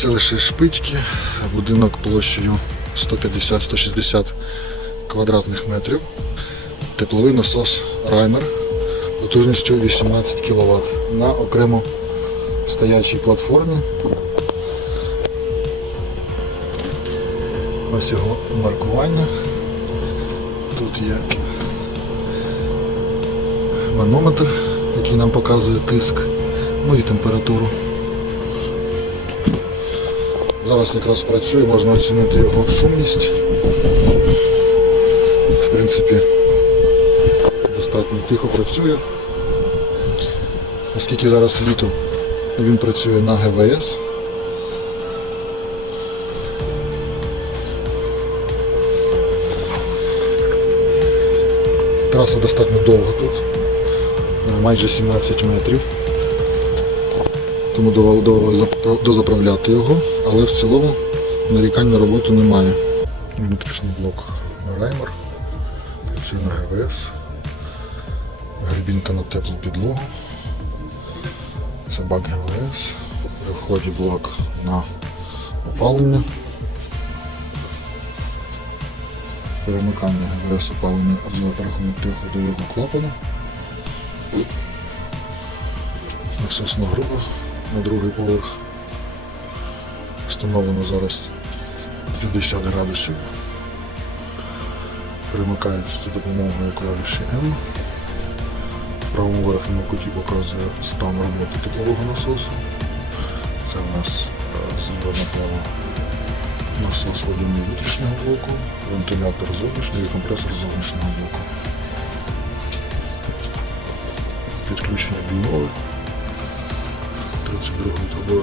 селище Шпитьки, будинок площею 150-160 квадратних метрів. Тепловий насос Раймер потужністю 18 кВт на окремо стоячій платформі. Ось його маркування. Тут є манометр, який нам показує тиск, ну і температуру. Зараз якраз працює, можна оцінити його шумність. В принципі, достатньо тихо працює. Оскільки зараз літо, він працює на ГВС. Траса достатньо довга тут, майже 17 метрів. Тому дозаправляти його, але в цілому нарікань на роботу немає. Внутрішній блок Раймер, працює на ГВС, грибінка на теплу підлогу. Це бак ГВС, при вході блок на опалення. Перемикання ГВС опалення за рахунок триходового клапану. Насосна група на другий поверх. Встановлено зараз 50 градусів. Перемикається за допомогою клавіші N. В правому верхньому куті показує стан роботи теплового насосу. Це у нас е, зліва направо насос водяний внутрішнього блоку, вентилятор зовнішнього і компресор зовнішнього блоку. Підключення бійнове. 32 трубою